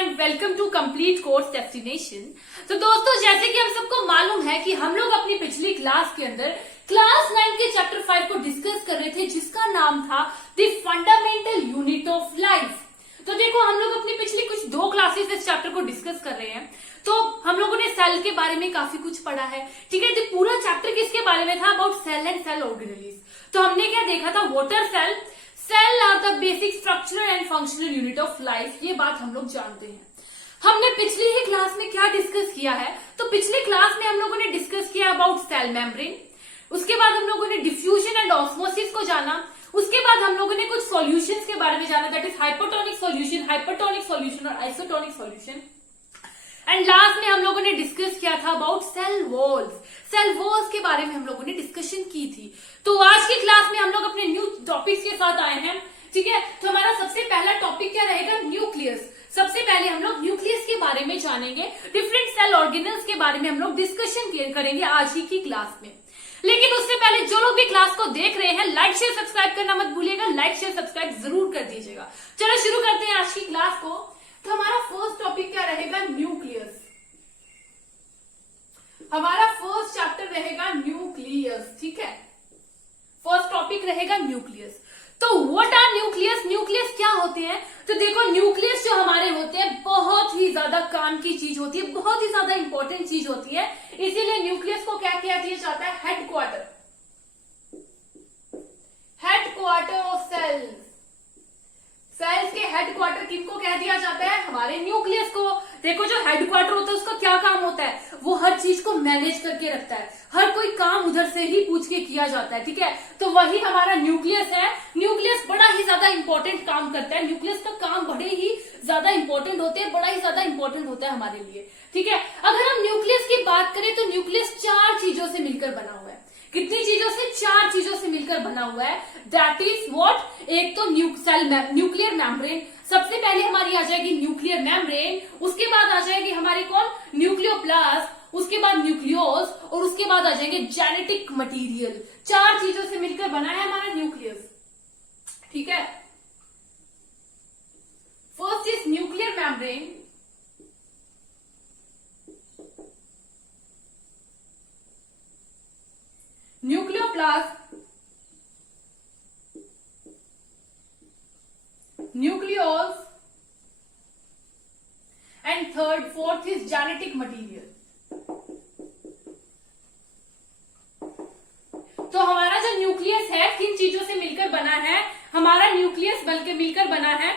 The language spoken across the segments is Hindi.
And welcome to complete course destination. तो दोस्तों, जैसे कि हम सबको मालूम है कि हम लोग अपनी पिछली क्लास के अंदर क्लास 9 के चैप्टर 5 को डिस्कस कर रहे थे, जिसका नाम था the fundamental unit of life. तो देखो, हम लोग अपनी पिछली कुछ 2 क्लासेस इस चैप्टर को डिस्कस कर रहे हैं। तो हम लोगों ने सेल के बारे में काफी कुछ पढ़ा है, ठीक है। तो पूरा चैप्टर किसके बारे में था? About cell and cell organelles. तो हमने क्या देखा था? What are cell, cell are the basic structural and functional unit of life. ये बात हम लोग जानते हैं। हमने पिछली ही क्लास में क्या डिस्कस किया है? तो पिछली क्लास में हम लोगों ने डिस्कस किया अबाउट सेल मेम्ब्रेन। उसके बाद हम लोगों ने डिफ्यूजन एंड ऑस्मोसिस को जाना। उसके बाद हम लोगों ने कुछ सॉल्यूशंस के बारे में जाना, दैट इज हाइपोटोनिक सॉल्यूशन और आइसोटोनिक सॉल्यूशन। एंड लास्ट में हम लोगों ने डिस्कस किया था about cell walls. Cell walls के बारे में हम लोगों ने डिस्कशन की थी। तो आज की क्लास में हम लोग अपने न्यू टॉपिक्स के साथ आए हैं, ठीक है। तो हमारा सबसे पहला टॉपिक क्या रहेगा? न्यूक्लियस। सबसे पहले हम लोग न्यूक्लियस के बारे में जानेंगे, डिफरेंट सेल ऑर्गेनल्स के बारे में हम लोग डिस्कशन करेंगे आज ही की क्लास में। लेकिन उससे पहले जो लोग भी क्लास को देख रहे हैं, लाइक शेयर सब्सक्राइब करना मत भूलिएगा। लाइक शेयर सब्सक्राइब जरूर कर दीजिएगा। चलो शुरू करते हैं आज की क्लास को। तो हमारा फर्स्ट टॉपिक क्या रहेगा? न्यूक्लियस। हमारा फर्स्ट चैप्टर रहेगा न्यूक्लियस, ठीक है। फर्स्ट टॉपिक रहेगा न्यूक्लियस। तो व्हाट आर न्यूक्लियस? न्यूक्लियस क्या होते हैं? तो देखो, न्यूक्लियस जो हमारे होते हैं बहुत ही ज्यादा काम की चीज होती है, बहुत ही ज्यादा इंपॉर्टेंट चीज होती है। इसीलिए न्यूक्लियस को क्या किया जाता है? Headquarter. Headquarter of cells. Cells के हेडक्वार्टर किनको कह दिया जाता है? हमारे न्यूक्लियस को। देखो, जो हेडक्वार्टर होता है उसका क्या काम होता है? वो हर चीज को मैनेज करके रखता है। हर कोई काम उधर से ही पूछ के किया जाता है, ठीक है। तो वही हमारा न्यूक्लियस है। न्यूक्लियस बड़ा ही ज्यादा इंपॉर्टेंट काम करता है। न्यूक्लियस का काम बड़े ही ज्यादा इंपॉर्टेंट होते हैं, बड़ा ही ज्यादा इंपॉर्टेंट होता है हमारे लिए, ठीक है। अगर हम न्यूक्लियस की बात करें तो न्यूक्लियस 4 चीजों से मिलकर बना हुआ है। कितनी चीजों से? 4 चीजों से मिलकर बना हुआ है। That is what? एक तो न्यूक्लियर मेम्ब्रेन। सबसे पहले हमारी आ जाएगी न्यूक्लियर मेम्ब्रेन, उसके बाद आ जाएगी हमारी कौन? न्यूक्लियोप्लास्ट, उसके बाद न्यूक्लियोस, और उसके बाद आ जाएंगे जेनेटिक मटेरियल। 4 चीजों से मिलकर बना है हमारा न्यूक्लियस, ठीक है। First is nuclear membrane, nucleoplasm, nucleolus, and fourth is genetic material. तो हमारा जो न्यूक्लियस है किन चीजों से मिलकर बना है? हमारा न्यूक्लियस बल्कि मिलकर बना है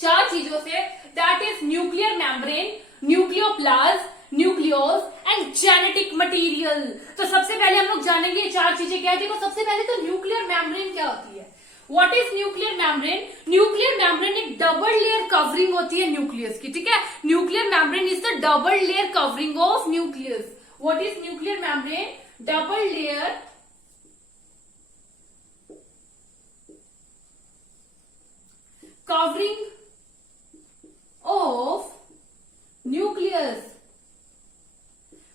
4 चीजों से। That is nuclear membrane, nucleoplasm, nucleolus and genetic material. तो सबसे पहले हम लोग जानेंगे ये 4 चीजें क्या है। देखो, सबसे पहले तो न्यूक्लियर मेम्ब्रेन क्या होती है? What is nuclear membrane? Nuclear membrane एक डबल लेयर कवरिंग होती है न्यूक्लियस की, ठीक है। Nuclear membrane is the double layer covering of nucleus. What is nuclear membrane? Double layer covering of nucleus.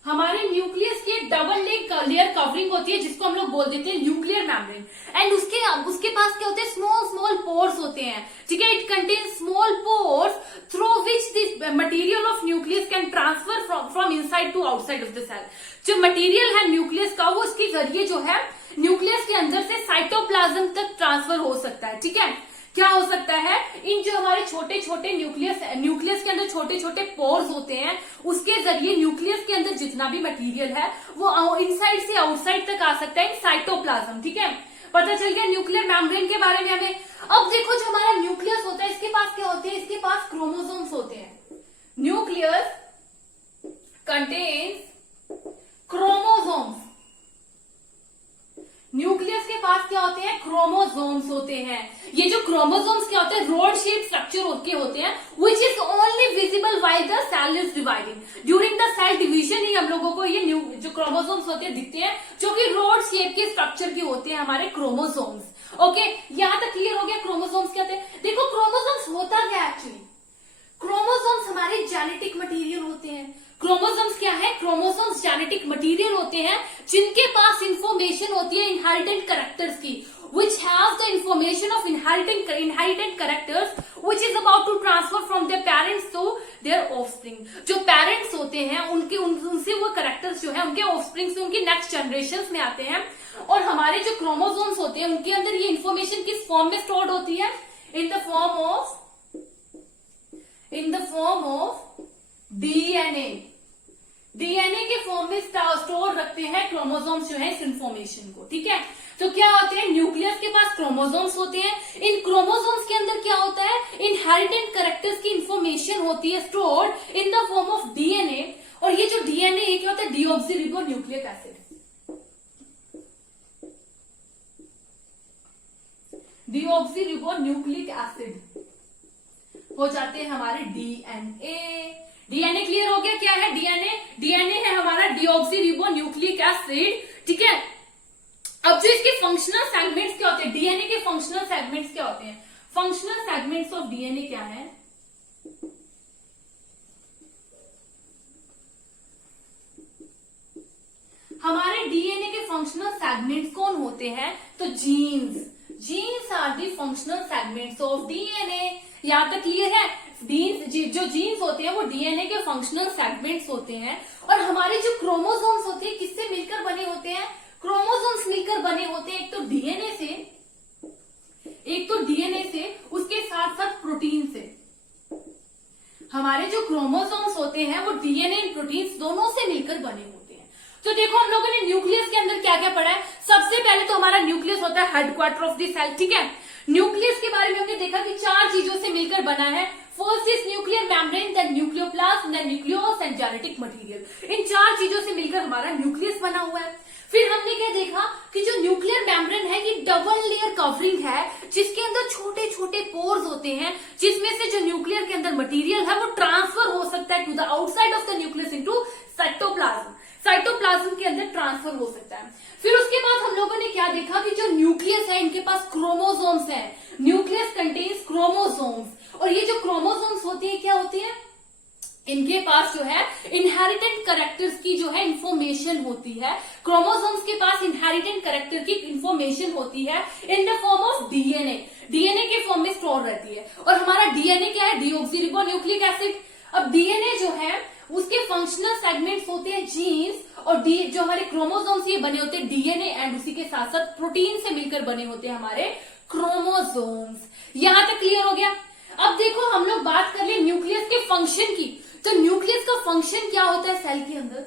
हमारे न्यूक्लियस की डबल लेयर कवरिंग होती है, जिसको हम लोग बोल देते हैं न्यूक्लियर मेम्ब्रेन। एंड उसके पास क्या होते हैं? स्मॉल पोर्स होते हैं, ठीक है। It contains small pores through which this material of nucleus can transfer from inside to outside of the cell. जो मटेरियल है न्यूक्लियस का, वो इसके जरिए जो है न्यूक्लियस के अंदर से साइटोप्लाज्म तक ट्रांसफर हो सकता है, ठीक है। क्या हो सकता है? इन जो हमारे छोटे छोटे न्यूक्लियस के अंदर छोटे छोटे पोर्स होते हैं, उसके जरिए न्यूक्लियस के अंदर जितना भी मटेरियल है वो इनसाइड से आउटसाइड तक आ सकता है, साइटोप्लाज्म, ठीक है। पता चल गया न्यूक्लियर मेम्ब्रेन के बारे में हमें। अब देखो, जो हमारा न्यूक्लियस होता है, इसके पास क्या होते हैं? इसके पास क्रोमोसोम्स होते हैं। Nucleus contains chromosomes. न्यूक्लियस के पास क्या होते हैं? क्रोमोसोम्स होते हैं। ये जो क्रोमोसोम्स क्या होते हैं? रोड शेप स्ट्रक्चर के होते हैं, which is only visible while the cell is dividing. During the cell division ही हम लोगों को ये जो क्रोमोसोम्स होते हैं दिखते हैं, जो कि रोड शेप के स्ट्रक्चर के होते हैं हमारे क्रोमोसोम्स। ओके, यहां तक क्लियर हो गया क्रोमोसोम्स क्या होते हैं? देखो, क्रोमोसोम्स होता क्या एक्चुअली? क्रोमोसोम्स हमारे जेनेटिक मटेरियल होते हैं। क्रोमोसोम्स क्या है? क्रोमोसोम्स जेनेटिक मटेरियल होते हैं, जिनके पास इंफॉर्मेशन होती है इनहेरिटेंट कैरेक्टर्स की। which has the information of inherited characters which is about to transfer from their parents to their offspring. जो पेरेंट्स होते हैं उनसे वो कैरेक्टर्स जो है उनके ऑफस्प्रिंग से उनकी नेक्स्ट जनरेशन में आते हैं, और हमारे जो क्रोमोसोम्स होते हैं उनके अंदर ये इंफॉर्मेशन किस फॉर्म में स्टोर्ड होती है? In the form of DNA. DNA के फॉर्म में स्टोर रखते हैं क्रोमोसोम्स जो है इस इंफॉर्मेशन को, ठीक है। तो क्या होते हैं, न्यूक्लियस के पास क्रोमोसोम्स होते हैं, इन क्रोमोसोम्स के अंदर क्या होता है, इनहेरिटेंट कैरेक्टर्स की इंफॉर्मेशन होती है stored in the form of DNA, और ये जो डीएनए ये क्या होता है, डीऑक्सीरिबोन्यूक्लिक एसिड। डीऑक्सीरिबोन्यूक्लिक एसिड हो जाते हैं हमारे डीएनए। डीएनए क्लियर हो गया, क्या है डीएनए है हमारा डीऑक्सीरिबोन्यूक्लिक एसिड, ठीक है। अब जो इसके फंक्शनल सेगमेंट्स क्या होते हैं, डीएनए के फंक्शनल सेगमेंट्स क्या होते हैं? फंक्शनल सेगमेंट्स ऑफ डीएनए क्या है? हमारे डीएनए के फंक्शनल सेगमेंट्स कौन होते हैं? तो genes are the functional segments of DNA. यहां तक क्लियर है? जो जीन्स होते हैं वो डीएनए के फंक्शनल सेगमेंट्स होते हैं, और हमारे जो क्रोमोसोम्स होते हैं किससे मिलकर बने होते हैं? क्रोमोसोम्स मिलकर बने होते हैं एक तो डीएनए से, उसके साथ साथ प्रोटीन से। हमारे जो क्रोमोसोम्स होते हैं वो डीएनए एंड प्रोटीन्स दोनों से मिलकर बने होते हैं। तो देखो हम लोगों ने न्यूक्लियस के अंदर क्या क्या पढ़ा है। सबसे पहले तो हमारा न्यूक्लियस होता है हेडक्वार्टर ऑफ द सेल, ठीक है। न्यूक्लियस के बारे में हमने देखा कि 4 चीजों से मिलकर बना है। First is nuclear membrane, then nucleoplast, then nucleus and genetic material. इन 4 चीजों से मिलकर हमारा न्यूक्लियस बना हुआ है। फिर हमने क्या देखा कि जो न्यूक्लियर मेम्ब्रेन है ये डबल लेयर कवरिंग है, जिसके अंदर छोटे छोटे पोर्स होते हैं, जिसमें से जो न्यूक्लियर के अंदर मटेरियल है वो ट्रांसफर हो सकता है to the outside of the nucleus into cytoplasm. Cytoplasm के अंदर ट्रांसफर हो सकता है। फिर उसके बाद हम लोगों ने क्या देखा कि जो न्यूक्लियस है इनके पास क्रोमोसोम्स हैं। न्यूक्लियस कंटेन्स क्रोमोसोम्स, और ये जो क्रोमोसोम्स होती है क्या होती है, इनके पास जो है इनहेरिटेंट कैरेक्टर्स की जो है इंफॉर्मेशन होती है। क्रोमोसोम्स के पास इनहेरिटेंट कैरेक्टर की इंफॉर्मेशन होती है in the form of DNA. DNA के फॉर्म में स्टोर रहती है, और हमारा डीएनए क्या है, डीऑक्सीरिबोन्यूक्लिक एसिड। अब डीएनए जो है उसके फंक्शनल सेगमेंट्स होते हैं जीन्स, और जो हमारे क्रोमोसोम्स ये बने होते हैं डीएनए एंड उसी के साथ साथ प्रोटीन से मिलकर बने होते हैं हमारे क्रोमोसोम्स। यहां तक क्लियर हो गया। अब देखो हम लोग बात कर ले न्यूक्लियस के फंक्शन की। तो न्यूक्लियस का फंक्शन क्या होता है सेल के अंदर?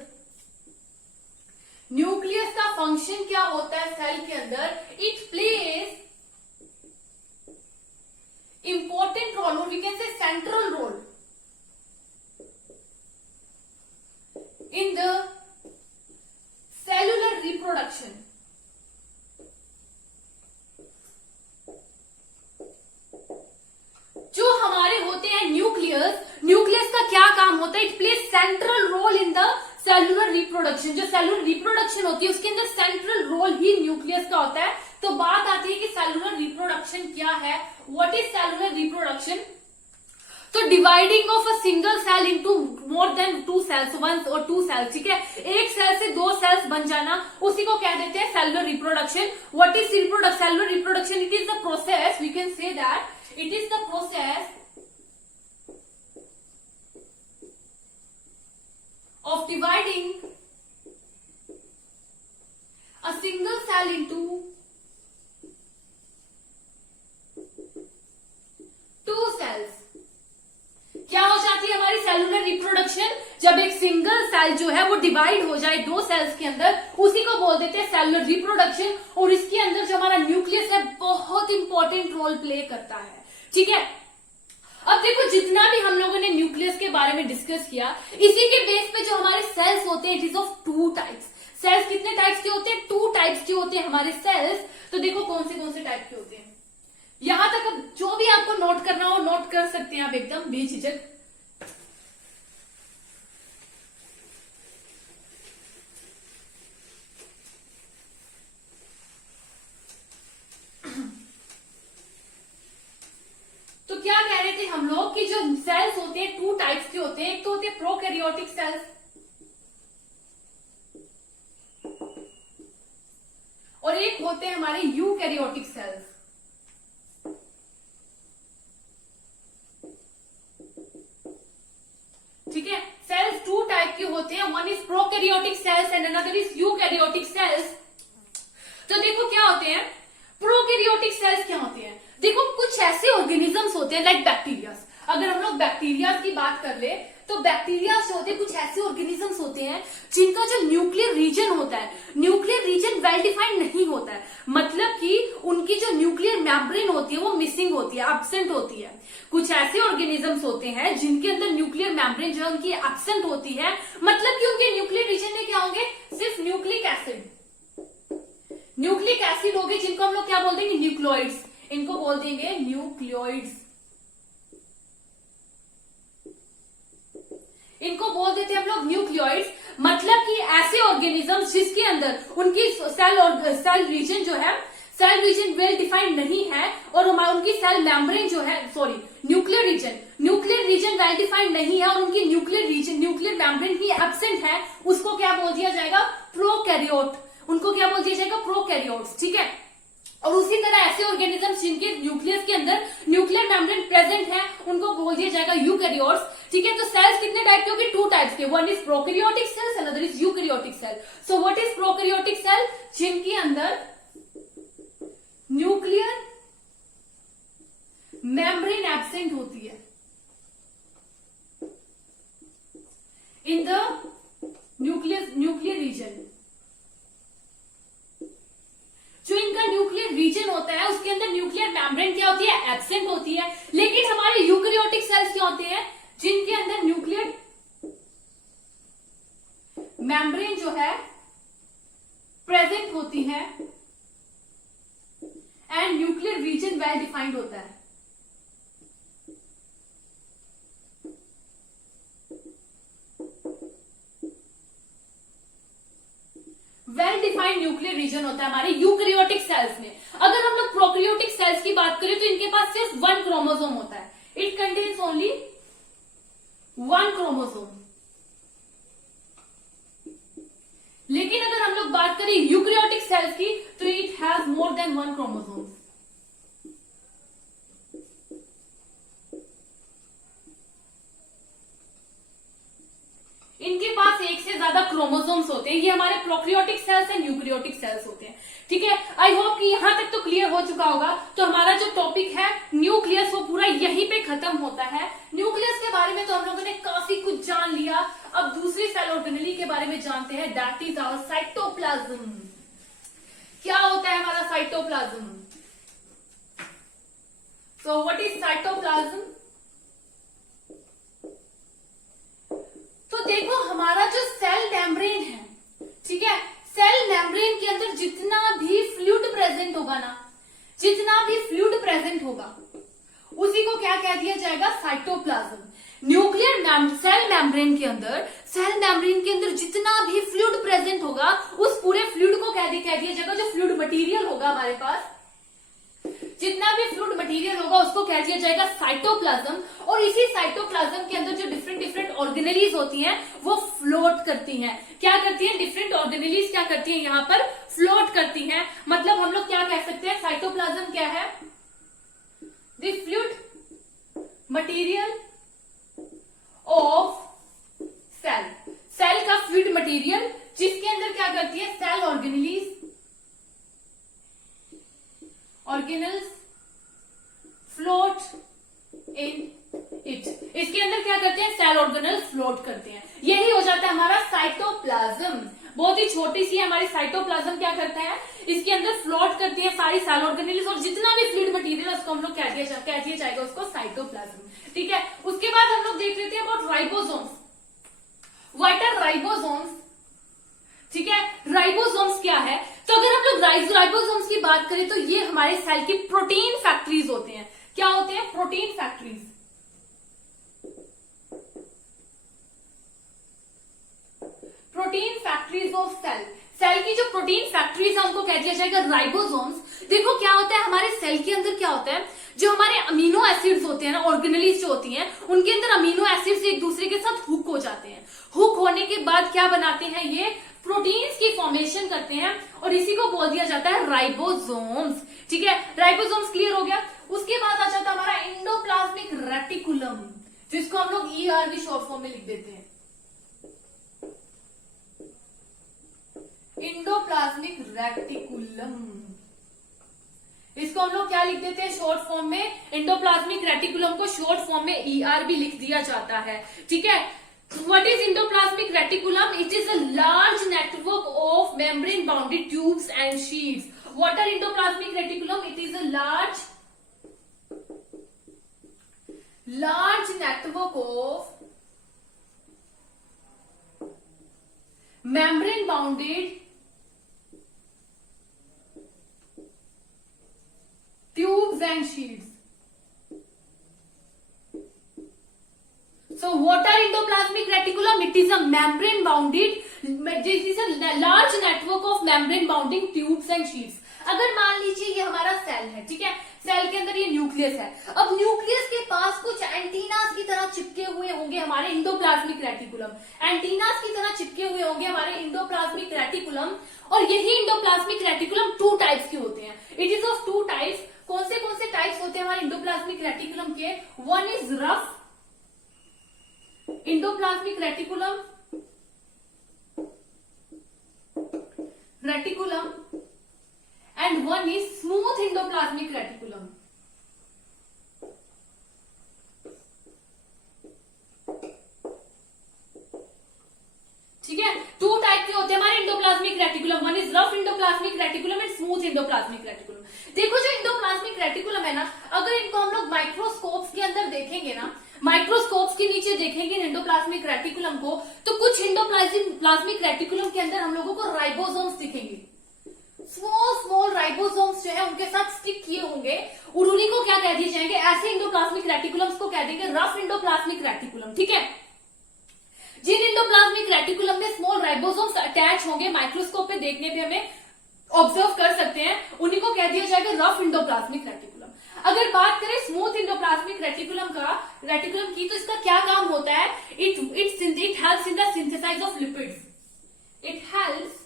न्यूक्लियस का फंक्शन क्या होता है सेल के अंदर? इट प्लेज इंपॉर्टेंट रोल, और we can say central role in the cellular reproduction. जो हमारे होते हैं न्यूक्लियस का क्या काम होता है? It plays central role in the cellular reproduction. जो सेलुलर रिप्रोडक्शन होती है उसके अंदर सेंट्रल रोल ही न्यूक्लियस का होता है। तो बात आती है कि सेलुलर रिप्रोडक्शन क्या है, व्हाट इज सेलुलर रिप्रोडक्शन? तो dividing of a single cell into more than 2 cells, 1 और 2 सेल्स, ठीक है। एक सेल से 2 सेल्स बन जाना, उसी को कह देते हैं cellular reproduction. What is cellular reproduction? It is the process, we can say that it is the process of dividing a single cell into 2 cells. क्या हो जाती है हमारी सेलुलर रिप्रोडक्शन? जब एक सिंगल सेल जो है वो डिवाइड हो जाए 2 सेल्स के अंदर, उसी को बोल देते हैं सेलुलर रिप्रोडक्शन। और इसके अंदर जो हमारा न्यूक्लियस है बहुत इंपॉर्टेंट रोल प्ले करता है, ठीक है। अब देखो जितना भी हम लोगों ने न्यूक्लियस के बारे में डिस्कस किया, इसी के बेस पे जो हमारे सेल्स होते हैं it is of 2 types. Cells कितने टाइप्स के होते हैं? 2 टाइप्स के होते हैं हमारे सेल्स। तो देखो कौन से टाइप के होते हैं। यहां तक अब जो भी आपको नोट करना हो नोट कर सकते हैं आप एकदम बेझिझक। तो क्या कह रहे थे हम लोग कि जो सेल्स होते हैं 2 टाइप्स के होते हैं। एक तो होते हैं प्रोकैरियोटिक सेल्स, और एक होते होते हैं हमारे यूकैरियोटिक सेल्स। ठीक है, सेल्स टू टाइप के होते हैं, one is prokaryotic sales and another is eukaryotic cells. तो देखो क्या होते हैं प्रोकैरियोटिक सेल्स, क्या होते हैं, देखो कुछ ऐसे ऑर्गेनिजम्स होते हैं लाइक बैक्टीरिया। अगर हम लोग बैक्टीरिया की बात कर ले तो बैक्टीरिया होते हैं कुछ ऐसे ऑर्गेनिजम्स होते हैं जिनका जो न्यूक्लियर रीजन होता है, न्यूक्लियर रीजन वेल डिफाइंड नहीं होता है, मतलब कि उनकी जो न्यूक्लियर मेम्ब्रेन होती है वो मिसिंग होती है, एब्सेंट होती है। कुछ ऐसे ऑर्गेनिजम्स होते हैं जिनके अंदर न्यूक्लियर मेम्ब्रेन जो है उनकी एब्सेंट होती है, मतलब कि उनके न्यूक्लियर रीजन में क्या होंगे, सिर्फ न्यूक्लिक एसिड, न्यूक्लिक एसिड होंगे, जिनको हम लोग क्या बोल देंगे, न्यूक्लियोइड्स, इनको बोल देंगे न्यूक्लियोइड्स, इनको बोल देते हैं हम लोग न्यूक्लियोइड्स। मतलब कि ऐसे ऑर्गेनिजम्स जिसके अंदर उनकी सेल रीजन जो है, सेल रीजन वेल डिफाइंड नहीं है और उनकी सेल मेम्ब्रेन जो है, sorry nuclear region well defined नहीं है और उनकी न्यूक्लियर मेम्ब्रेन ही एब्सेंट है, उसको क्या बोल दिया जाएगा, प्रोकैरियोट, उनको क्या बोल दिया जाएगा, प्रोकैरियोट्स। ठीक है, और उसी तरह ऐसे ऑर्गेनिजम्स जिनके न्यूक्लियस के अंदर न्यूक्लियर मेम्ब्रेन प्रेजेंट है उनको बोल दिया जाएगा यूकैरियोट्स। ठीक है, तो सेल्स कितने टाइप के होंगे, टू टाइप्स के, one is prokaryotic cells, another is eukaryotic cell. So what is prokaryotic cell, जिनके अंदर न्यूक्लियर मेम्ब्रेन एब्सेंट होती है इन द न्यूक्लियर रीजन। जो इनका न्यूक्लियर रीजन होता है उसके अंदर न्यूक्लियर मेम्ब्रेन क्या होती है, एब्सेंट होती है। लेकिन हमारे यूकैरियोटिक सेल्स क्या होते हैं, जिनके अंदर न्यूक्लियर मेम्ब्रेन जो है प्रेजेंट होती है and nuclear region well defined होता है। वेल डिफाइंड न्यूक्लियर रीजन होता है हमारे यूकैरियोटिक सेल्स में। अगर हम लोग प्रोकैरियोटिक सेल्स की बात करें तो इनके पास सिर्फ वन क्रोमोसोम होता है, it contains only one chromosome. लेकिन अगर हम लोग बात करें यूकैरियोटिक सेल्स की तो it has more than one chromosome. इनके पास एक से ज्यादा क्रोमोसोम्स होते हैं। ये हमारे prokaryotic cells and eukaryotic cells होते हैं। ठीक है, आई होप कि यहां तक तो क्लियर हो चुका होगा। तो हमारा जो टॉपिक है न्यूक्लियस वो पूरा यहीं पे खत्म होता है। न्यूक्लियस के बारे में तो हम लोगों ने काफी कुछ जान लिया। अब दूसरी सेल ऑर्गेनेली के बारे में जानते हैं, दैट इज आवर साइटोप्लाज्म। क्या होता है हमारा cytoplasm? So what is cytoplasm? तो देखो हमारा जो सेल मेम्ब्रेन है, ठीक है, सेल मेम्ब्रेन के अंदर जितना भी फ्लूइड प्रेजेंट होगा ना, जितना भी फ्लूइड प्रेजेंट होगा उसी को क्या कह दिया जाएगा, साइटोप्लाज्म। न्यूक्लियर सेल मेम्ब्रेन के अंदर जितना भी फ्लूइड प्रेजेंट होगा उस पूरे फ्लूइड को कह दिया जाएगा, जो फ्लूइड मटेरियल होगा हमारे पास, जितना भी फ्लूइड मटेरियल होगा उसको कह दिया जाएगा साइटोप्लाज्म। और इसी साइटोप्लाज्म के अंदर जो डिफरेंट ऑर्गेनेलीज होती हैं वो फ्लोट करती हैं। क्या करती हैं? डिफरेंट ऑर्गेनेलीज क्या करती हैं, यहाँ पर फ्लोट करती हैं। मतलब हम लोग क्या कह सकते हैं, साइटोप्लाज्म क्या है, the fluid material of cell, cell का फ्लूइड मटेरियल जिसके अंदर क्या करती है, cell organelles, organelles float in it. इसके अंदर क्या करते हैं, सेल ऑर्गेनल्स फ्लोट करते हैं। यही हो जाता है हमारा साइटोप्लाज्म। बहुत ही छोटी सी हमारी साइटोप्लाज्म क्या करता है, इसके अंदर फ्लोट करती है सारी सेल ऑर्गेनल्स और जितना भी फ्लूइड मटेरियल उसको हम लोग कह दिया जाएगा उसको साइटोप्लाज्म। ठीक है, उसके बाद हम लोग देख लेते हैं about ribosomes. What are ribosomes? ठीक है, राइबोसोम्स क्या है? तो अगर हम लोग राइबोसोम्स की बात करें तो ये हमारे सेल की प्रोटीन फैक्ट्रीज होते हैं। क्या होते हैं? Protein factories. Protein factories of cell, cell की जो प्रोटीन फैक्ट्रीज है उनको कह दिया जाएगा राइबोसोम्स। देखो क्या होता है हमारे सेल के अंदर, क्या होता है, जो हमारे अमीनो एसिड्स होते हैं ना, ऑर्गेनेलीज जो होती हैं, उनके अंदर अमीनो एसिड्स एक दूसरे के साथ हुक हो जाते हैं। हुक होने के बाद क्या बनाते हैं, ये प्रोटीन्स की फॉर्मेशन करते हैं और इसी को बोल दिया जाता है राइबोसोम्स। ठीक है, राइबोसोम्स क्लियर हो गया। उसके बाद आ जाता है हमारा एंडोप्लाज्मिक रेटिकुलम, जिसको हम लोग ER शॉर्ट फॉर्म में लिख देते हैं। एंडोप्लाज्मिक रेटिकुलम, इसको हम लोग क्या लिख देते हैं शॉर्ट फॉर्म में? एंडोप्लाज्मिक रेटिकुलम को शॉर्ट फॉर्म में ER भी लिख दिया जाता है। ठीक है, what is endoplasmic reticulum? It is a large network of membrane bounded tubes and sheets. What are endoplasmic reticulum? It is a large network of membrane bounded tubes and sheets. So what are endoplasmic reticulum? It is a membrane bounded, it is a large network of membrane bounding tubes and sheets. अगर मान लीजिए ये हमारा सेल है, ठीक है, सेल के अंदर ये न्यूक्लियस है। अब न्यूक्लियस के पास कुछ एंटीनास की तरह चिपके हुए होंगे हमारे एंडोप्लाज्मिक रेटिकुलम, एंटीनास की तरह चिपके हुए होंगे हमारे एंडोप्लाज्मिक रेटिकुलम। और यही एंडोप्लाज्मिक रेटिकुलम 2 टाइप्स के होते हैं। It is of 2 types. कौन से टाइप्स होते हैं हमारे एंडोप्लाज्मिक रेटिकुलम के? One is rough endoplasmic reticulum and one is smooth endoplasmic reticulum. ठीक है, 2 टाइप के होते हैं हमारे endoplasmic reticulum. One is rough endoplasmic reticulum and smooth endoplasmic reticulum. देखो जो एंडोप्लाज्मिक रेटिकुलम है ना, अगर इनको हम लोग माइक्रोस्कोप्स के अंदर देखेंगे ना, माइक्रोस्कोप्स के नीचे देखेंगे एंडोप्लाज्मिक रेटिकुलम को, तो कुछ एंडोप्लाज्मिक रेटिकुलम के अंदर हम लोगों को राइबोसोम्स दिखेंगे। स्मॉल राइबोसोम्स जो है उनके साथ स्टिक किए होंगे और उन्हीं को क्या कह दिए जाएंगे? ऐसे एंडोप्लाज्मिक रेटिकुलम्स को कह देंगे रफ एंडोप्लाज्मिक रेटिकुलम। ठीक है, जिन एंडोप्लाज्मिक रेटिकुलम में स्मॉल राइबोसोम्स अटैच होंगे, माइक्रोस्कोप पे देखने पे हमें ऑब्जर्व कर सकते हैं, उन्हीं को कह दिया जाएगा रफ एंडोप्लाज्मिक रेटिकुलम। अगर बात करें स्मूथ एंडोप्लाज्मिक रेटिकुलम की, तो इसका क्या काम होता है? It helps in the synthesize of lipids. It helps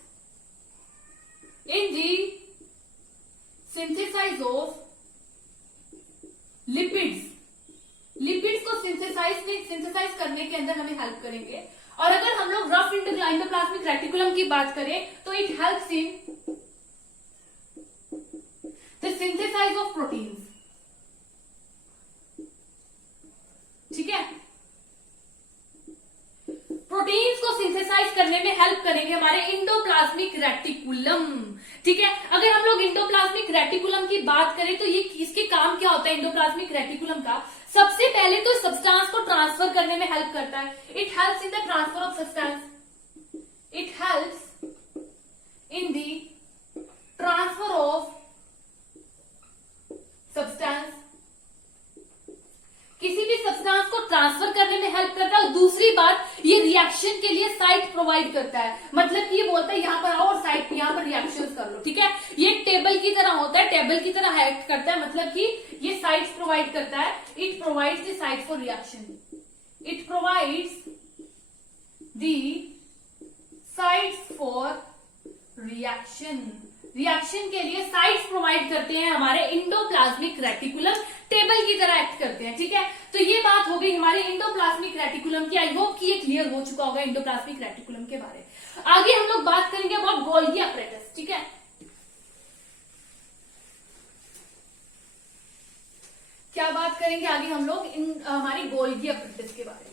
in the synthesize of lipids. Lipids को सिंथेसाइज करने के अंदर हमें हेल्प करेंगे। और अगर हम लोग रफ एंडोप्लाज्मिक रेटिकुलम की बात करें तो it helps in the synthesize of proteins. ठीक है, प्रोटीन्स को सिंथेसाइज करने में हेल्प करेंगे हमारे एंडोप्लाज्मिक रेटिकुलम। ठीक है, अगर हम लोग एंडोप्लाज्मिक रेटिकुलम की बात करें तो ये इसके काम क्या होता है एंडोप्लाज्मिक रेटिकुलम का? सबसे पहले तो सब्सटेंस को ट्रांसफर करने में हेल्प करता है। It helps in the transfer of substance. It helps in the transfer of substance. किसी भी सब्सटेंस को ट्रांसफर करने में हेल्प करता है। और दूसरी बात, ये रिएक्शन के लिए साइट प्रोवाइड करता है। मतलब कि ये बोलता है यहां पर आओ और साइट यहां पर रिएक्शंस कर लो। ठीक है, ये टेबल की तरह होता है, टेबल की तरह एक्ट करता है। मतलब कि ये साइट्स प्रोवाइड करता है। It provides the site for reaction. It provides the sites for reaction. Reaction के लिए साइट्स प्रोवाइड करते हैं हमारे एंडोप्लाज्मिक रेटिकुलम, टेबल की तरह एक्ट करते हैं। ठीक है, तो ये बात हो गई हमारे एंडोप्लाज्मिक रेटिकुलम की। आई होप कि ये क्लियर हो चुका होगा एंडोप्लाज्मिक रेटिकुलम के बारे में। आगे हम लोग बात करेंगे अबाउट गोल्गी apparatus। ठीक है, क्या बात करेंगे आगे हम लोग हमारी गोल्गी apparatus के बारे में।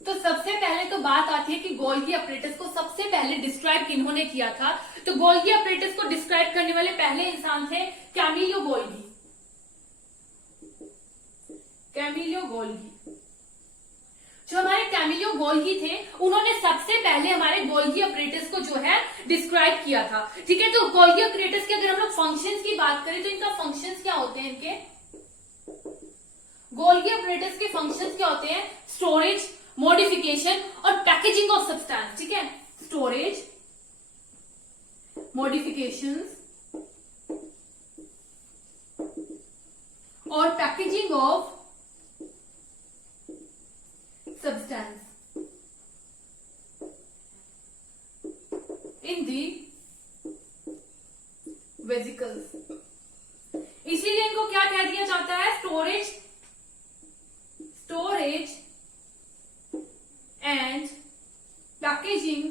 तो सबसे पहले तो बात आती है कि गोल्गी apparatus को सबसे पहले डिस्क्राइब किन्होंने किया था? तो गोल्गी apparatus को डिस्क्राइब करने वाले पहले इंसान थे कैमिलियो गोल्गी। कैमिलियो गोल्गी, जो हमारे कैमिलियो गोल्गी थे, उन्होंने सबसे पहले हमारे गोल्गी apparatus को जो है डिस्क्राइब किया था। ठीक है, तो गोल्गी apparatus के अगर हम लोग फंक्शंस की बात करें तो इनका फंक्शंस क्या होते हैं? इनके गोल्गी apparatus के फंक्शंस क्या होते हैं? स्टोरेज, मॉडिफिकेशन और पैकेजिंग ऑफ सब्सटेंस। ठीक है, storage, modifications or packaging of substance in the vesicles. इसीलिए इनको क्या कह दिया जाता है? Storage and packaging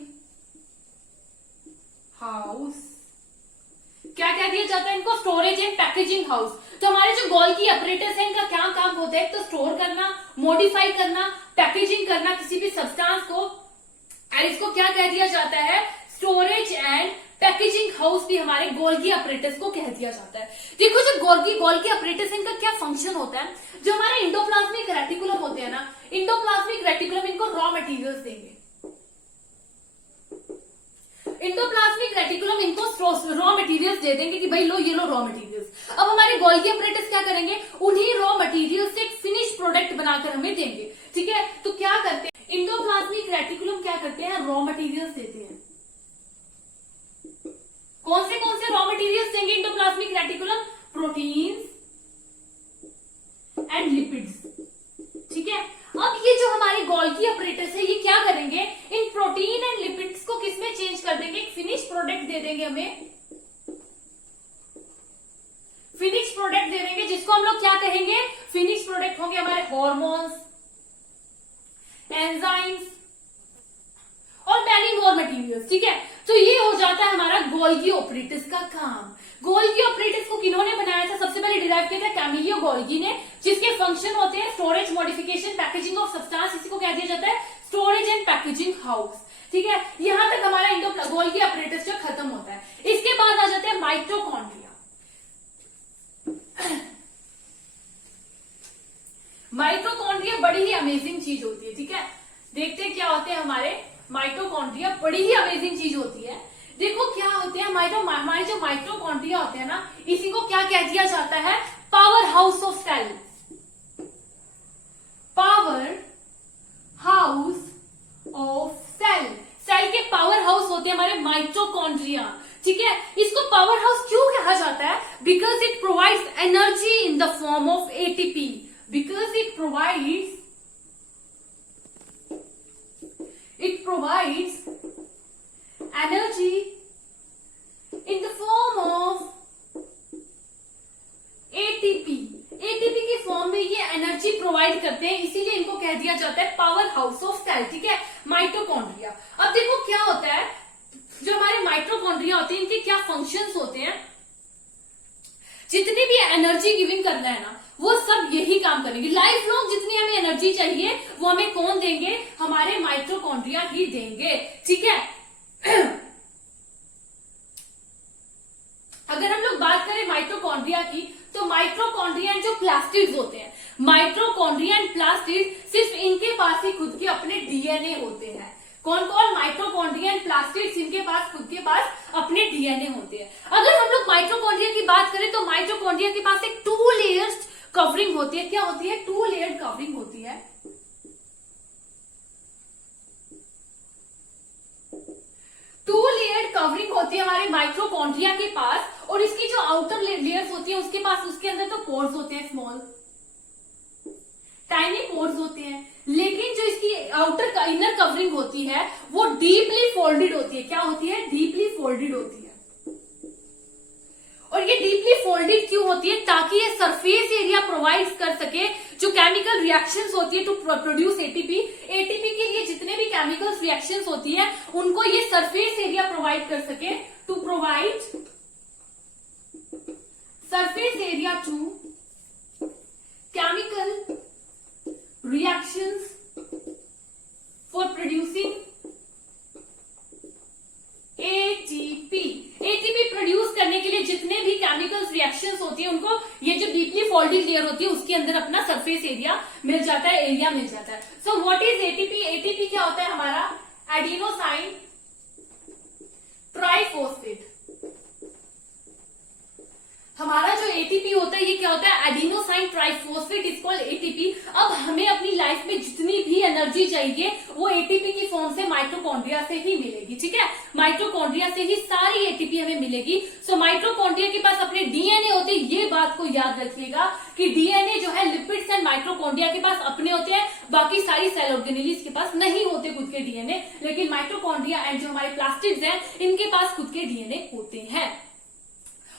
house. क्या कह दिया जाता है इनको? Storage and packaging house. तो हमारे जो गोल्गी अपरेटस है इनका क्या काम होता है? तो स्टोर करना, मॉडिफाई करना, पैकेजिंग करना किसी भी सब्सटेंस को, और इसको क्या कह दिया जाता है? स्टोरेज एंड पैकेजिंग हाउस भी हमारे गोल्गी अपरेटस को कह दिया जाता है. देखो जो गोल्गी अपरेटस इनका क्या फंक्शन होता है? जो हमारे इंडोप्लाज्मिक रेटिकुलम होते हैं ना, इंडोप्लाज्मिक रेटिकुलम इनको रॉ मटेरियल्स देंगे. इंडोप्लाज्मिक रेटिकुलम इनको रॉ मटेरियल्स दे देंगे कि भाई लो, ये लो रॉ मटेरियल्स. अब हमारे गोल्गी अपरेटस क्या करेंगे? उन्हीं रॉ मटेरियल्स से एक फिनिश प्रोडक्ट बनाकर हमें देंगे. ठीक है, तो क्या करते हैं इंडोप्लाज्मिक रेटिकुलम? क्या करते हैं? रॉ मटेरियल्स देते हैं. कौन से रॉ मटेरियल्स देंगे endoplasmic reticulum? Proteins and lipids. ठीक है, अब ये जो हमारे गोल्गी अपरेटस है ये क्या करेंगे? इन प्रोटीन एंड लिपिड्स को किसमें चेंज कर देंगे? एक फिनिश प्रोडक्ट दे देंगे हमें. फिनिश प्रोडक्ट दे देंगे जिसको हम लोग क्या कहेंगे? फिनिश प्रोडक्ट होंगे हमारे हार्मोन्स, एंजाइम्स और मैनी मोर मटेरियल्स. ठीक है, तो ये हो जाता है हमारा गोल्गी ऑपरेटस का काम. गोल्गी ऑपरेटस को किन्होंने बनाया था? सबसे पहले डिराइव किया था कैमिलियो गोल्गी ने, जिसके फंक्शन होते हैं storage, modification, packaging of substance. इसी को कह दिया जाता है स्टोरेज एंड पैकेजिंग हाउस. ठीक है, यहां तक हमारा गोल्गी ऑपरेटस जो खत्म होता है. इसके बाद आ जाते हैं माइटोकॉन्ड्रिया. माइटोकॉन्ड्रिया बड़ी ही अमेजिंग चीज होती है. ठीक है, देखते हैं क्या होते हैं हमारे माइटोकॉन्ड्रिया. बड़ी ही अमेजिंग चीज होती है. देखो क्या होते हैं हमारे जो माइटोकॉन्ड्रिया होते हैं ना, इसी को क्या कह दिया जाता है? Power house of cell. Power house of cell. Cell के पावर हाउस होते हैं हमारे माइटोकॉन्ड्रिया. ठीक है, इसको पावर हाउस क्यों कहा जाता है? Because it provides energy in the form of ATP. Because it provides energy in the form of ATP. ATP की फॉर्म में ये एनर्जी प्रोवाइड करते हैं, इसीलिए इनको कह दिया जाता है पावर हाउस ऑफ सेल. ठीक है, माइटोकॉन्ड्रिया. अब देखो क्या होता है, जो हमारे माइटोकॉन्ड्रिया होते हैं इनके क्या फंक्शंस होते हैं? जितनी भी एनर्जी गिविंग करना है ना, वो सब यही काम करेंगे. लाइफ लॉन्ग जितनी हमें एनर्जी चाहिए वो हमें कौन देंगे? हमारे माइटोकॉन्ड्रिया ही देंगे. ठीक है, अगर हम लोग बात करें माइटोकॉन्ड्रिया की, तो माइटोकॉन्ड्रिया जो प्लास्टिड्स होते हैं, माइटोकॉन्ड्रिया एंड प्लास्टिड्स सिर्फ इनके पास ही खुद के अपने डीएनए होते हैं. कौन कौन? माइटोकॉन्ड्रिया एंड प्लास्टिड्स, इनके पास खुद के पास अपने डीएनए होते हैं. अगर हम लोग माइटोकॉन्ड्रिया की बात करें तो माइटोकॉन्ड्रिया के पास एक 2 लेयर्स कवरिंग होती है. क्या होती है? 2 लेयर्ड कवरिंग होती है. 2 लेयर्ड कवरिंग होती है हमारे माइटोकॉन्ड्रिया के पास, और इसकी जो आउटर लेयर्स होती है उसके पास, उसके अंदर तो पोर्स होते हैं, स्मॉल टाइनी पोर्स होते हैं. लेकिन जो इसकी आउटर इनर कवरिंग होती है वो डीपली फोल्डेड होती है. क्या होती है? डीपली फोल्डेड होती है. और ये डीपली फोल्डेड क्यों होती है? ताकि ये सरफेस एरिया प्रोवाइड कर सके जो केमिकल रिएक्शंस होती है टू प्रोड्यूस एटीपी. एटीपी के लिए जितने भी केमिकल रिएक्शंस होती है उनको ये सरफेस एरिया प्रोवाइड कर सके, to provide surface area to chemical reactions for producing ATP. ATP produce करने के लिए जितने भी केमिकल्स रिएक्शंस होती है उनको ये जो डीपली फोल्डेड लेयर होती है उसके अंदर अपना सरफेस एरिया मिल जाता है, एरिया मिल जाता है. सो व्हाट इज एटीपी? एटीपी क्या होता है? हमारा एडिनोसाइन ट्राइफॉस्फेट. हमारा जो एटीपी होता है ये क्या होता है, adenosine triphosphate is called ATP. अब हमें अपनी लाइफ में जितनी भी एनर्जी चाहिए वो एटीपी की फॉर्म से माइटोकॉन्ड्रिया से ही मिलेगी, ठीक है। माइटोकॉन्ड्रिया से ही सारी एटीपी हमें मिलेगी। सो माइटोकॉन्ड्रिया के पास अपने डीएनए होते हैं, ये बात को याद रखिएगा कि डीएनए जो है लिपिड्स एंड माइटोकॉन्ड्रिया के पास अपने होते हैं, बाकी सारी सेल ऑर्गेनेलिस के पास नहीं होते खुद के डीएनए, लेकिन माइटोकॉन्ड्रिया एंड जो हमारे प्लास्टिड्स हैं इनके पास खुद के डीएनए होते हैं।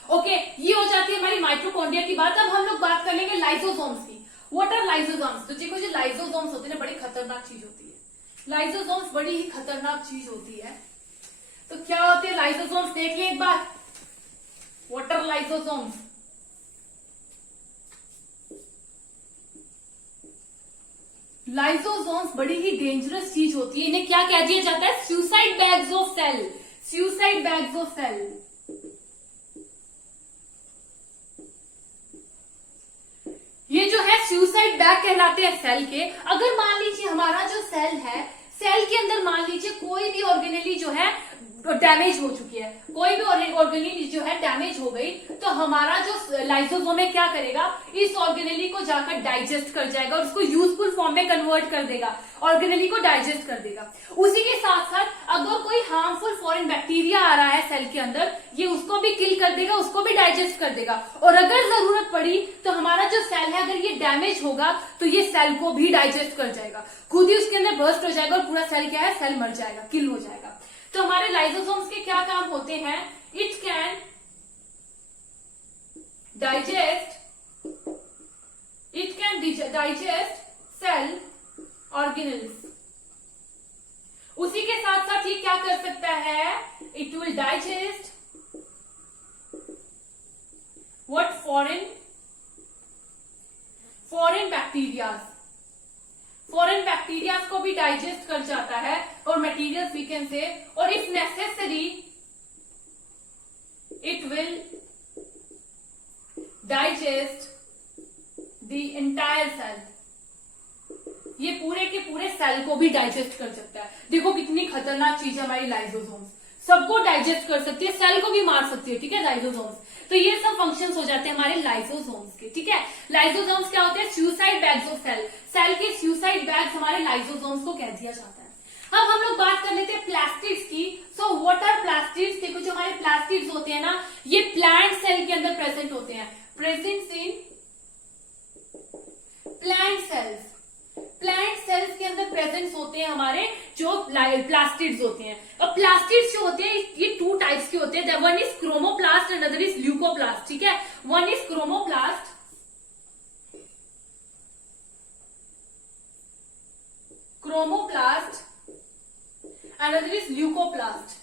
ओके, ये हो जाती है हमारी माइटोकॉन्ड्रिया की बात। अब हम लोग बात कर लेंगे लाइसोसोम्स की। What are lysosomes? तो देखो जो लाइसोसोम्स होते हैं बड़ी खतरनाक चीज होती है। लाइसोसोम्स बड़ी ही खतरनाक चीज होती है। तो क्या होते हैं लाइसोसोम्स, देखिए एक बार। What are lysosomes? लाइसोसोम्स बड़ी ही डेंजरस चीज होती है। इन्हें क्या कह दिया जाता है? Suicide bags of cell. Suicide bags of cell. ये जो है सुसाइड बैग कहलाते हैं सेल के। अगर मान लीजिए हमारा जो सेल है, सेल के अंदर मान लीजिए कोई भी ऑर्गेनेली जो है डैमेज हो चुकी है, कोई भी ऑर्गेनेली जो है डैमेज हो गई, तो हमारा जो लाइसोसोम है क्या करेगा, इस ऑर्गेनेली को जाकर डाइजेस्ट कर जाएगा और उसको यूजफुल फॉर्म में कन्वर्ट कर देगा, ऑर्गेनेली को डाइजेस्ट कर देगा। उसी के साथ साथ अगर कोई हार्मफुल फॉरेन बैक्टीरिया आ रहा है सेल के अंदर, ये उसको भी किल कर देगा, उसको भी डाइजेस्ट कर देगा। और अगर जरूरत पड़ी तो हमारा जो सेल है अगर ये डैमेज होगा तो ये सेल को भी डाइजेस्ट कर जाएगा, खुद ही उसके अंदर बर्स्ट हो जाएगा और पूरा सेल क्या है, सेल मर जाएगा, किल हो जाएगा। तो हमारे लाइसोसोम्स के क्या काम होते हैं? It can digest cell organelles. उसी के साथ साथ ये क्या कर सकता है? It will digest what? Foreign bacterias. Foreign bacterias को भी डाइजेस्ट कर जाता है और मटेरियल्स वी कैन से, और if necessary it will digest the entire cell. ये पूरे के पूरे सेल को भी डाइजेस्ट कर सकता है। देखो कितनी खतरनाक चीज है हमारी लाइसोसोम्स, सबको डाइजेस्ट कर सकती है, सेल को भी मार सकती है, ठीक है, लाइसोसोम्स। तो ये सब फंक्शंस हो जाते हैं हमारे लाइसोसोम्स के, ठीक है। लाइसोसोम्स क्या होते हैं? Suicide bags of cell. Cell के सुसाइड बैग्स हमारे लाइसोसोम्स को कह दिया जाता है। अब हम लोग बात कर लेते हैं प्लास्टिड्स की। So what are plastids? देखो जो हमारे प्लास्टिड्स होते हैं ना, ये प्लांट सेल के अंदर प्रेजेंट होते हैं, present in plant cells. Plant cells के अंदर प्रेजेंट होते हैं हमारे जो प्लास्टिड्स होते हैं। अब प्लास्टिड्स जो होते हैं ये टू टाइप्स के होते हैं, one is chromoplast and other is leucoplast, ठीक है। One is chromoplast and other is leucoplast.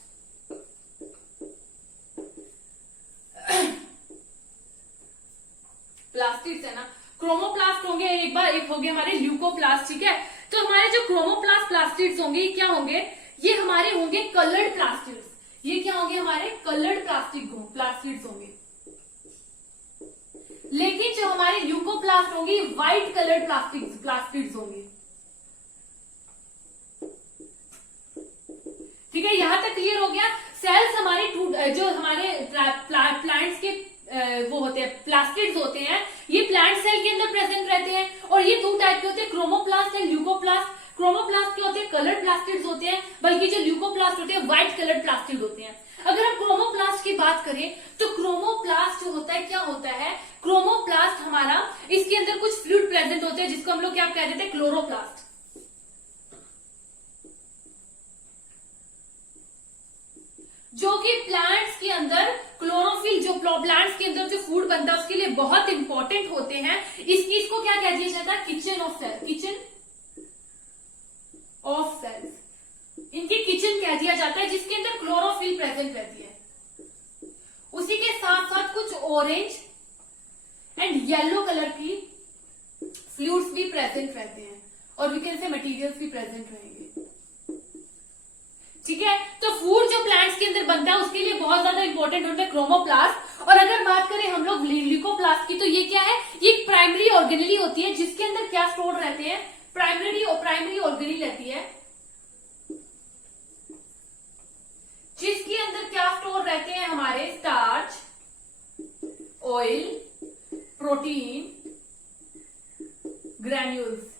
Plastids है ना, क्रोमोप्लास्ट होंगे एक बार, एक हो गए हमारे ल्यूकोप्लास्ट, ठीक है। तो हमारे जो क्रोमोप्लास्ट प्लास्टिड्स होंगे ये क्या होंगे? ये हमारे होंगे कलर्ड प्लास्टिड्स। ये क्या होंगे? हमारे कलर्ड प्लास्टिड्स होंगे। लेकिन जो हमारे ल्यूकोप्लास्ट होंगे व्हाइट कलर्ड प्लास्टिड्स होंगे, ठीक है। यहां तक क्लियर हो गया? सेल्स हमारे जो हमारे प्लांट्स के वो होते हैं, प्लास्टिड्स होते हैं, ये प्लांट सेल के अंदर प्रेजेंट रहते हैं और ये दो टाइप के होते हैं, क्रोमोप्लास्ट एंड ल्यूकोप्लास्ट। क्रोमोप्लास्ट के होते हैं कलर्ड प्लास्टिड्स होते हैं, बल्कि जो ल्यूकोप्लास्ट होते हैं व्हाइट कलर्ड प्लास्टिड होते हैं। अगर हम क्रोमोप्लास्ट की बात करें तो क्रोमोप्लास्ट जो होता है क्या होता है? क्रोमोप्लास्ट हमारा, इसके अंदर कुछ फ्लूइड प्रेजेंट होते हैं जिसको हम लोग क्या कह देते हैं? क्लोरोप्लास्ट। जो कि प्लांट्स के अंदर क्लोरोफिल, जो प्लांट्स के अंदर जो फूड बनता है उसके लिए बहुत इंपॉर्टेंट होते हैं। इसको क्या कह दिया जाता है? Kitchen of cell. Kitchen of cells, इनकी किचन कह दिया जाता है, जिसके अंदर क्लोरोफिल प्रेजेंट रहती है। उसी के साथ साथ कुछ ऑरेंज एंड येलो कलर की फ्लूइड्स भी प्रेजेंट रहते हैं और वी कैन से मटेरियल्स भी प्रेजेंट रहेंगे, ठीक है। तो फूड जो प्लांट्स के अंदर बनता है उसके लिए बहुत ज्यादा इंपॉर्टेंट होता है क्रोमोप्लास्ट। और अगर बात करें हम लोग ल्यूकोप्लास्ट की, तो ये क्या है? ये प्राइमरी ऑर्गेनेली होती है जिसके अंदर क्या स्टोर रहते हैं? प्राइमरी ऑर्गेनेल रहती है जिसके अंदर क्या स्टोर रहते हैं? हमारे स्टार्च ऑयल, प्रोटीन, ग्रैन्यूल्स।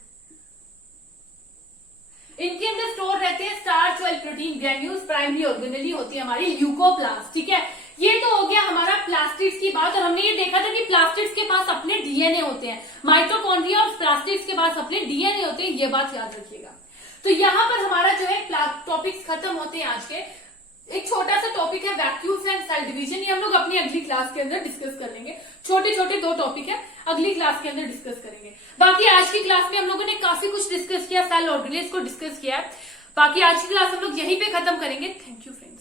इनके अंदर स्टोर रहते हैं starch, oil, protein, granules. Primary organelle होती है हमारी ल्यूकोप्लास्ट। ठीक है, ये तो हो गया हमारा प्लास्टिड्स की बात। और हमने ये देखा था कि प्लास्टिड्स के पास अपने डीएनए होते हैं, माइटोकॉन्ड्रिया और प्लास्टिड्स के पास अपने डीएनए होते हैं, ये बात याद रखिएगा। तो यहां पर हमारा जो है टॉपिक्स खत्म होते हैं आज के। एक छोटा सा टॉपिक है वैक्यूल्स एंड सेल डिवीजन, ये हम लोग अपनी अगली क्लास के अंदर डिस्कस कर लेंगे। छोटे छोटे 2 टॉपिक है, अगली क्लास के अंदर डिस्कस करेंगे। बाकी आज की क्लास में हम लोगों ने काफी कुछ डिस्कस किया, सेल ऑर्गेनेल्स को डिस्कस किया। बाकी आज की क्लास हम लोग यहीं पे खत्म करेंगे। Thank you friends.